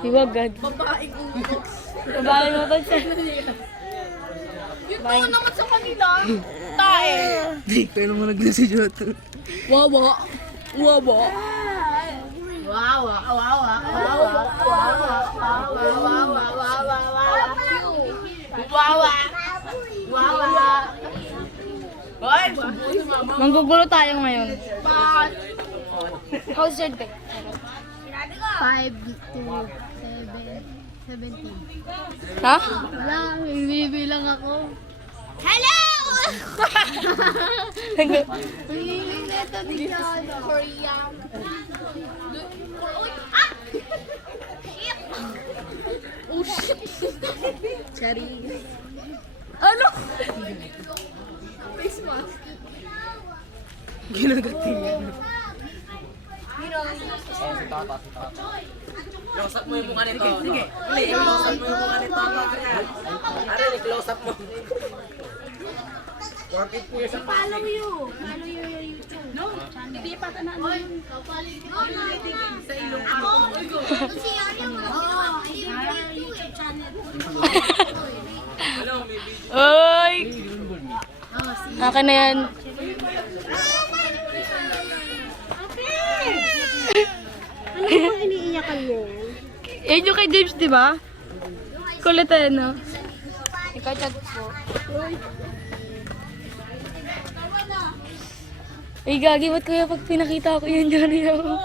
Hiwagad. Babaeng utok. Babaeng utok siya. Yung to naman sa kanila. Tae. Di, kaya naman nag-message ito. Wawa. Wawa. Wawa. Wawa. Wawa. Wawa. Wawa. Hoy, Manggugulo tayo ngayon. How's your day? 5 to 17. Ha? Wala, bibilang ako. hello! Bibilang na ito ni John. Korean. Oh shit! Cherry. Ano? Face mask. Ginagating. Close up mo yung mukha nito. Sige. Close up mo yung mukha nito. Are, close up mo. 40 years of Follow you YouTube. No, hindi pa tanan. Sa ilong Ako si Ariel. YouTube channel. Oy! Akin na yan. Ano ba iniiyakan mo? Yan yung kay James, di ba? Kulit eh, no? Ikaw chat po. Ay, gagi, ba't kaya pag pinakita ko yan dyan yun?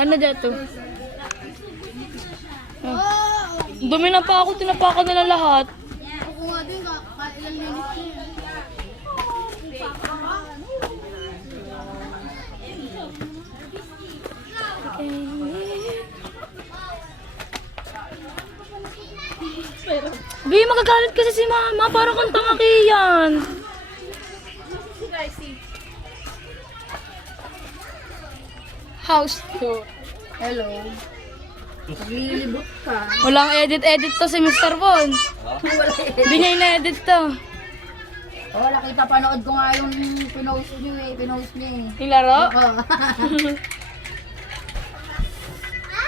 Ano dyan to? Dumi na pa ako, tinapakan na lang lahat. Ako nga din, ilang minutes na yun. Bi, magagalit kasi si mama. Parang kang tangaki yan. House tour. Hello. Naglilibot ka. Walang edit-edit to si Mr. Bon. Hindi niya ina-edit to. Oh, nakita panood ko nga yung pinost niyo eh. Pinost niyo eh. Yung laro? Oh.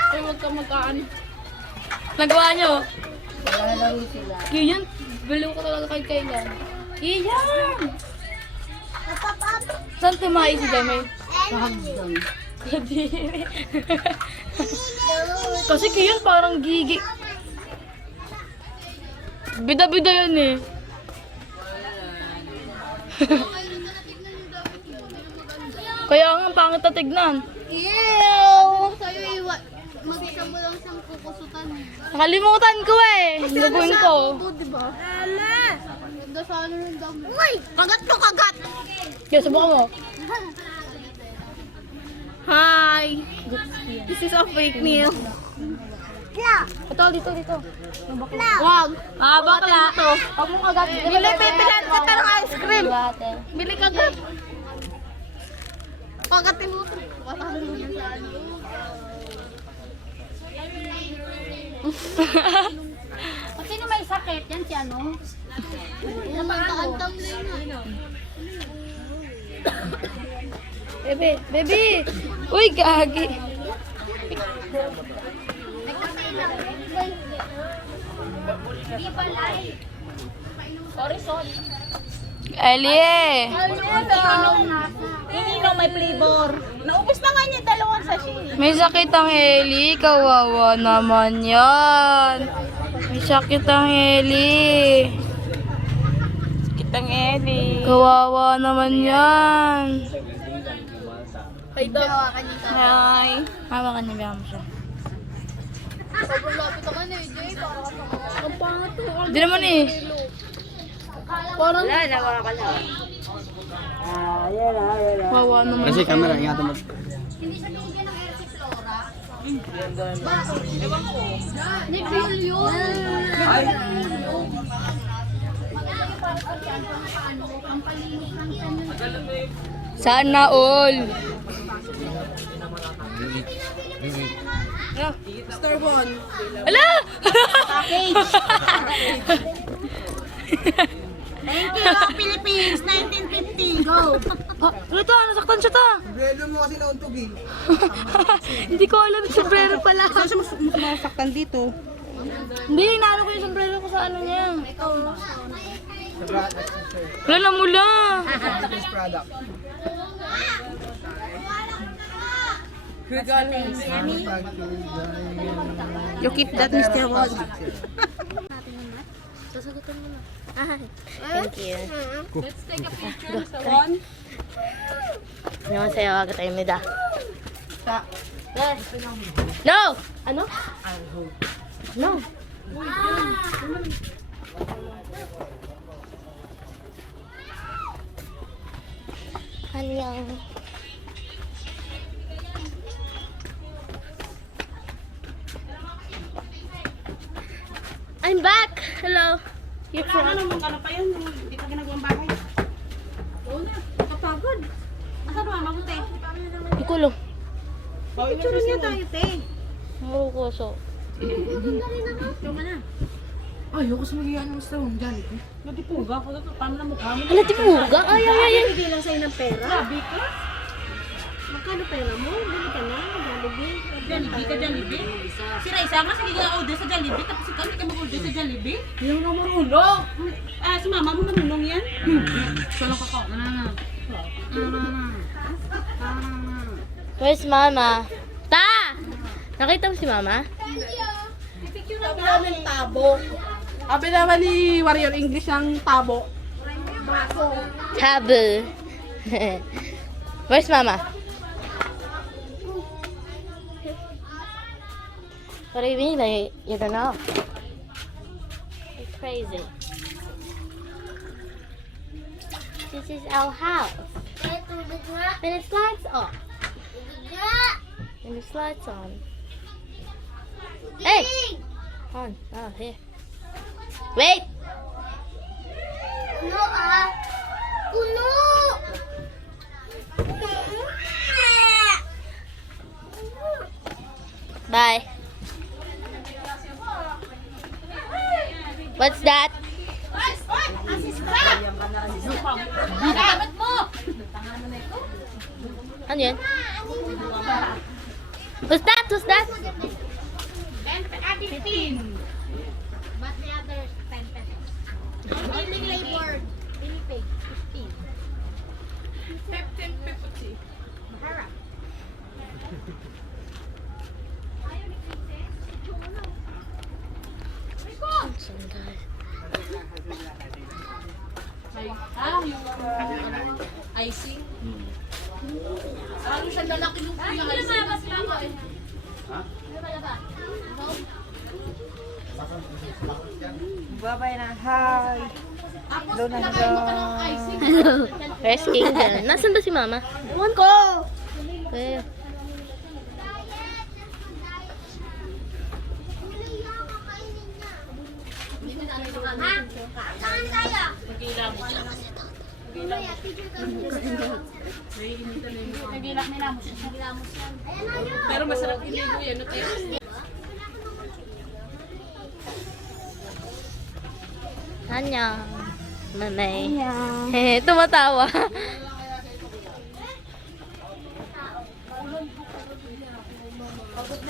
Ay, huwag ka magkaan. Nagawa niyo? Wala laro sila. Kiyan, baliw ko talaga kay Kailan. Kiyan! Saan tumahay si Jamay? Kahagdan. Kadiri. Kasi Kiyan parang gigi. Bida-bida yan eh. Kaya nga, pangit na tignan. Ew! Sa'yo mag-isa mo lang siyang kukusutan. Nakalimutan ko eh. Gagawin ko. Diba? Ganda sa ano yung dami. Uy! Kagat to, kagat! Kaya subukan mo. Hi! This is a fake news. Ito, dito. Wag! Ah, bakla. Huwag mo kagat. Bili, pipilan ka ng ice cream. Bili ka ka. Pagatin mo. Patalo mo na sa ano. Sino may sakit? Yan si ano? Namantaan na. Baby. Uy, gagi. Elie. Hindi may flavor. Naubos na nga niya dalawang sachet. May sakit ang Eli. Kawawa naman yan. May sakit ang Eli. Sakit ang Eli. Kawawa naman yan. Hi, Doc. Hi. Hawakan niya mo siya. Sobrang lapit naman eh, Jay. Para ka sa Ang pangat to. Hindi naman eh. Parang Kawawa naman. Kasi camera, ingatan mo. Hindi siya binigyan ng air si Flora. Ni Bill yun. Ang palinis ng tanong. Sana all. Star One. Ala! Package. Thank you, Philippines. 1950. Go. Ah, ito, nasaktan siya ta. Bredo mo kasi nauntog eh. Hindi ko alam yung sombrero pala. Saan siya masaktan dito? Hindi, inaano ko yung sombrero ko sa ano niya. Wala na mula. This product. You keep that, Mr. Wall. Sasagutin mo na. Thank you. Let's take a picture, Mr. Wall. 안녕하세요, 아가타입니다. No! ano? No. 안녕. I'm back. Hello. You're from? Ano pa yun? Hindi pa ginagawang bahay. Oo na, kapagod. Asa ba, mabuti? Ikulo. Picture niya tayo, te. Mukuso. Tuma na. Ayoko sa magiging ng stone dyan. Natipuga ko ito. Paano na mukha mo? Ano, timuga? Ay, ay, ay. Hindi lang sa'yo ng pera. Sabi ka? Magkano pera mo? Bili ka na. Jollibee. Jollibee ka, Jollibee? Si Raisa nga, sige ka order sa Jollibee. Tapos ikaw, hindi ka mag-order sa Jollibee. Hindi mo marunong. Ah, si mama mo marunong yan? Solo ka ko. Where's mama? Ta! Nakita mo si mama? Sabi namin tabo. Sabi naman ni Warrior English ang tabo. Tabu. Where's mama? What do you mean by you don't know? It's crazy. This is our house. And it slides off. And it slides on. Hey! On. Oh, here. Wait! Bye. What's that? Ano yan? What's that? What's that? 15. But the other 10 pesos. Only labor. Pinipig. 15. 15.50. Maharap. Yung icing. Ano siya lalaki yung icing? Babay na. Hi. Tapos pinakain mo ka ng icing. Where's Angel? Nasaan ba si mama? Ewan ko! Eh, Saan tayo? Nagilak nila mo siya. Pero masarap iligo yan. 안녕. Nanay. Hehe, tumatawa.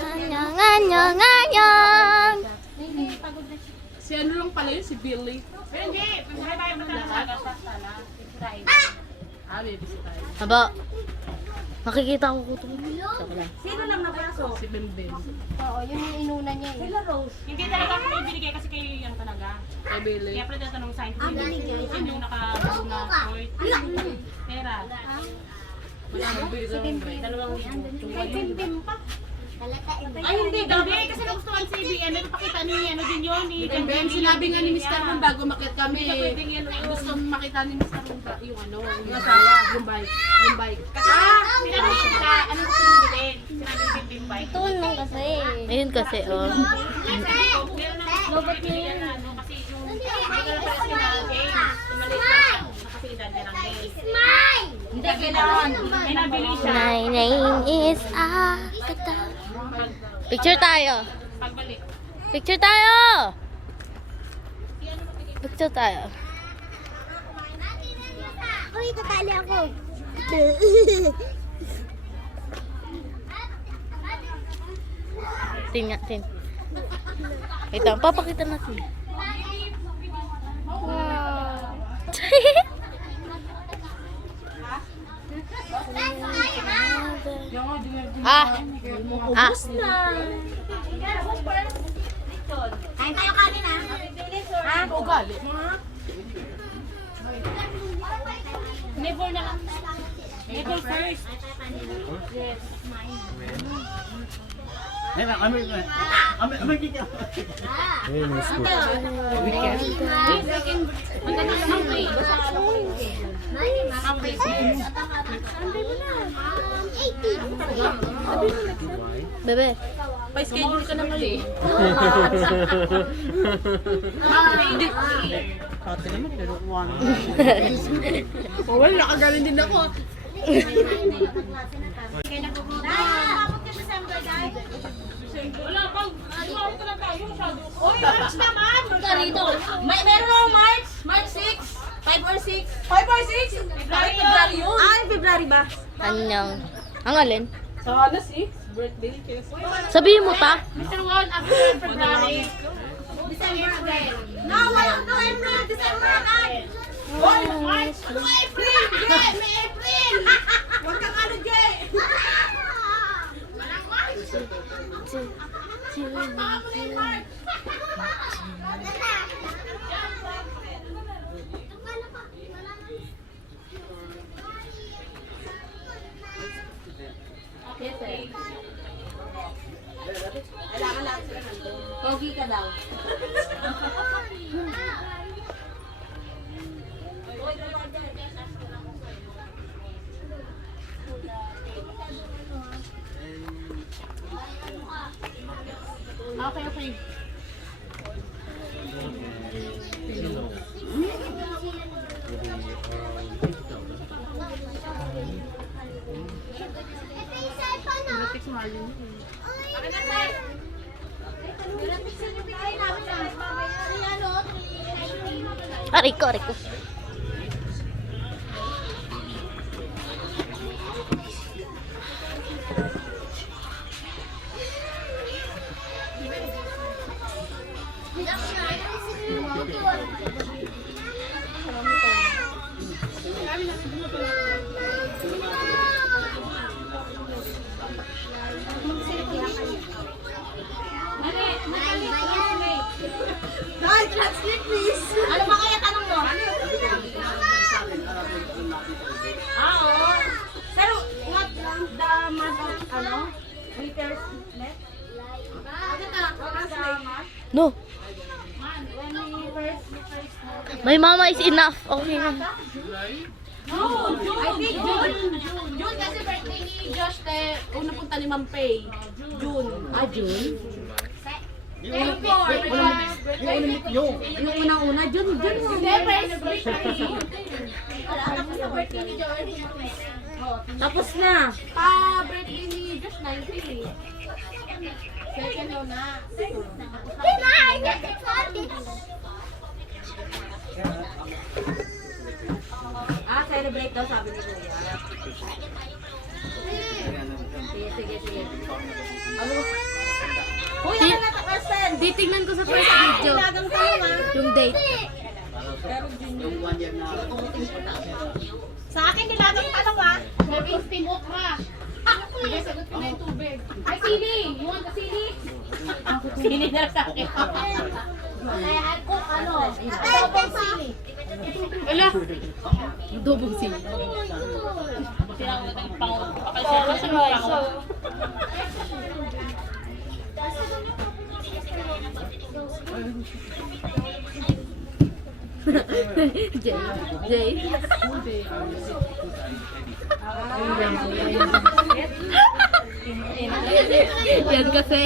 안녕, 안녕, 안녕. Si ano lang pala yun, si Billy. Pero hindi, pagkahay tayo matalaga sa sala. Baby tayo. Aba, nakikita ko ito. Sino lang nabraso? Si Bembem. Oo, yun yung inuna niya eh. Sila Rose. Hindi talaga ako may binigay kasi kayo yan talaga. Kay Billy. Kaya pala tatanong sa akin. Sino yung nakabuo na short? Pera. Wala nang binigay. Dalawang Bembem pa. Ay hindi, gabi kasi nagustuhan si BN. Napakita ni ano din yun. Bembem, sinabi nga ni Mr. Ron bago makit kami. Gusto makita ni Mr. Ron yung ano, yung asawa, yung bike. Yung bike. Kasi sinabi siya, ano gusto nyo bilhin? Sinabi ni Bembem bike. Ito lang kasi. Ayun kasi, oh. Lobot niya yan. Kasi yung pagkakalas ka na game, umalis na. Kasi edad niya ng game. Hindi kailangan. May nabili siya. My name is Agatha. Picture tayo. Pagbalik. Picture tayo. Picture tayo. Uy, tatali ako. Tin nga, tin. Ito, papakita natin. Wow. Ah. Ah. Kain tayo kanin ah. Ha? Ugali mo ha? Never na lang. Never first. Bebe. Pa-schedule ka na ngayon. Ate naman, kinukuha na. Well, nakagaling din ako. Wala pang. Ano ka lang tayo? Uy, March naman! Punta rito. Meron akong March? March 6? 5 or 6? 5 or 6? February yun. Ah, February ba? Anyang. Ang alin? Sa alas eh, birthday. Sabihin mo ta. Mr. Juan, after February. December again. No, April. December again. Hoy, March. No, April. Gay, may April. Huwag kang ano, gay. Walang March. Baka mo na yung March. Pogi ka daw. Okay, okay. Ariko, ariko. Translate please. Ano ba kaya tanong mo? Oo. Pero what the month of meters left? No. When we first My mama is enough. Okay na. No, June. I think June. June kasi birthday ni Josh una punta ni Ma'am Pay. June. Ah, June? Yung Yung unang-una, June. Tapos na. birthday ni Josh 19. Second daw na. Celebrate daw, sabi ni Kuya. Sige. Ano? Kuya, ano na person? Titignan ko sa first video. Yung date. Sa akin, nilagang tanong ah. Sabihin steam okra. Sige, sagot ko na yung tubig. Ay, sili! You want the sili? Sili na lang sa akin. Kaya ako, adobong sili. Wala. Dobong sila. Sinang natin yung pangon. Pakasya sa mga pangon. Jay. Yan kasi.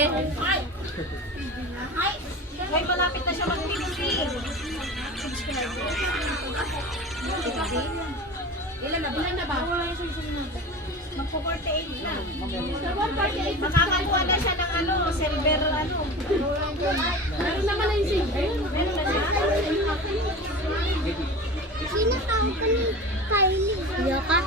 Ay, malapit na siya mag-50. Ilan na ba? Magpo-48 na. Makakakuha na siya ng silver Meron naman na yung silver. Meron na siya? Sino tawag ka ni Kylie? Iya ka?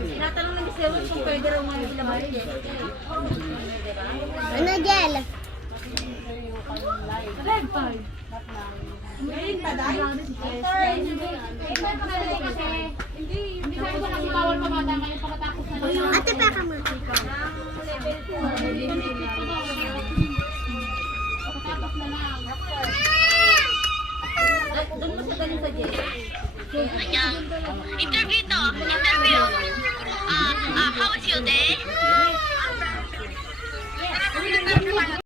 Tinatanong lang si Ewan kung pwede raw ngayon sila mali. Ano, Jel? Ngayon pa dahil? Hindi sabi ko kasi bawal pamata ngayon pagkatapos na lang. Ate, peka mo. Pagkatapos na lang. Doon mo siya galing sa Jess. Interview to. Interview. How was your day?